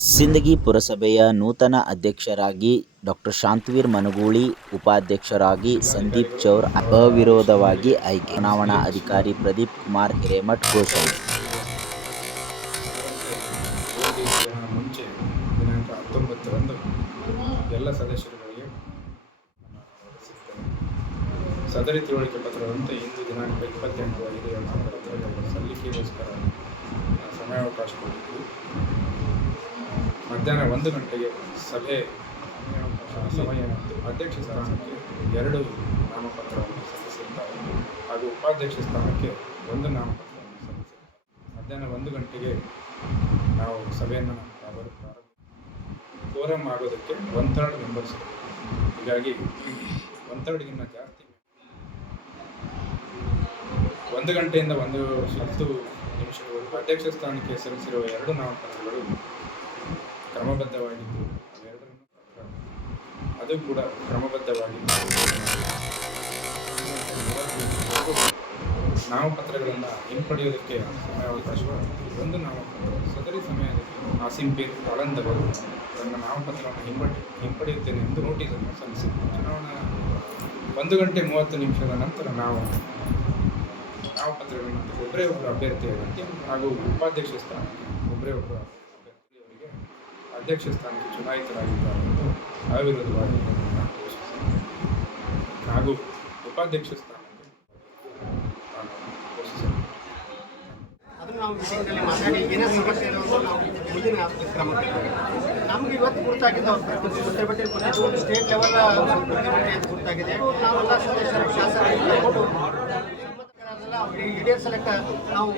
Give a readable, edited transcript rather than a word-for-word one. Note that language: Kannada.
ಸಿಂದಗಿ ಪುರಸಭೆಯ ನೂತನ ಅಧ್ಯಕ್ಷರಾಗಿ ಡಾಕ್ಟರ್ ಶಾಂತವೀರ್ ಮನಗೂಳಿ, ಉಪಾಧ್ಯಕ್ಷರಾಗಿ ಸಂದೀಪ್ ಚೌರ್ ಅವಿರೋಧವಾಗಿ ಆಯ್ಕೆ. ಚುನಾವಣಾ ಅಧಿಕಾರಿ ಪ್ರದೀಪ್ ಕುಮಾರ್ ಹಿರೇಮಠ್ ಘೋಷಣೆ. ಮುಂಚೆ ದಿನಾಂಕ 19ರಂದು ಎಲ್ಲ ಸದಸ್ಯರುಗಳಿಗೆ ಸದರಿ ತಿಳುವಳಿಕೆ ಪತ್ರದಂತೆ ಇಂದು ದಿನಾಂಕ 28/5/2020 ಸಲ್ಲಿಕೆಗೋಸ್ಕರ ಸಮಯಾವಕಾಶ ಕೊಟ್ಟಿದ್ದು, ಮಧ್ಯಾಹ್ನ 1 ಗಂಟೆಗೆ ಸಭೆ ಸಮಯ ಮತ್ತು ಅಧ್ಯಕ್ಷ ಸ್ಥಾನಕ್ಕೆ 2 ನಾಮಪತ್ರವನ್ನು ಸಲ್ಲಿಸಿದ್ದಾರೆ ಹಾಗೂ ಉಪಾಧ್ಯಕ್ಷ ಸ್ಥಾನಕ್ಕೆ 1 ನಾಮಪತ್ರವನ್ನು ಸಲ್ಲಿಸಿದ್ದಾರೆ. ಮಧ್ಯಾಹ್ನ 1 ಗಂಟೆಗೆ ನಾವು ಸಭೆಯನ್ನು ಕೋರಮ್ ಆಗೋದಕ್ಕೆ 1/3 ಮೆಂಬರ್ಸ್, ಹೀಗಾಗಿ 1/3ಗಿಂತ ಜಾಸ್ತಿ 1 ಗಂಟೆಯಿಂದ 10 ನಿಮಿಷಗಳು ಅಧ್ಯಕ್ಷ ಸ್ಥಾನಕ್ಕೆ ಸಲ್ಲಿಸಿರುವ 2 ನಾಮಪತ್ರಗಳು ಕ್ರಮಬದ್ಧವಾಗಿದ್ದು, ಅವೆರಡರನ್ನು ಅದು ಕೂಡ ಕ್ರಮಬದ್ಧವಾಗಿದ್ದು ನಾಮಪತ್ರಗಳನ್ನು ಹಿಂಪಡೆಯುವುದಕ್ಕೆ ಸಮಯಾವಕಾಶ. 1 ನಾಮಪತ್ರ ಸದರಿ ಸಮಯದಲ್ಲಿ ಆಸಿಂಪೀರ್ ಆಳಂದ್ ಅವರು ತನ್ನ ನಾಮಪತ್ರವನ್ನು ಹಿಂಪಡೆಯುತ್ತೇನೆ ಎಂದು ನೋಟಿಸನ್ನು ಸಲ್ಲಿಸಿದರು. ಚುನಾವಣಾ 1 ಗಂಟೆ 30 ನಿಮಿಷದ ನಂತರ ನಾವು ನಾಮಪತ್ರಗಳನ್ನು ಒಬ್ಬರೇ ಒಬ್ಬರು ಅಭ್ಯರ್ಥಿಯಾಗಿ ಹಾಗೂ ಉಪಾಧ್ಯಕ್ಷ ಸ್ಥಾನಕ್ಕೆ ಒಬ್ಬರೇ ಒಬ್ಬರು ಅಭ್ಯರ್ಥಿಯವರಿಗೆ ಅಧ್ಯಕ್ಷ ಸ್ಥಾನಕ್ಕೆ ಚುನಾಯಿತರಾಗಿದ್ದಾರೆ ಎಂದು ಅವಿರೋಧವಾಗಿ ಘೋಷಿಸಿದರು ಹಾಗೂ ಉಪಾಧ್ಯಕ್ಷ ಸ್ಥಾನಕ್ಕೆ ಘೋಷಿಸಿದರು. ಅದನ್ನು ನಾವು ಮೀಟಿಂಗ್ನಲ್ಲಿ ಮಾತಾಡಿ ಏನೇ ಸಮಸ್ಯೆ ಇರೋದು ನಾವು ಮುಂದಿನ ಕ್ರಮ ನಮ್ಗೆ ಇವತ್ತು ಗುರುತಾಗಿದೆ. ಅವ್ರು ಸ್ಟೇಟ್ ಲೆವೆಲ್ ಗುರುತಾಗಿದೆ. ನಾವೆಲ್ಲ ಸದಸ್ಯರು ಶಾಸಕರು ಈಡೇರಿಸಲಿಕ್ಕೆ ನಾವು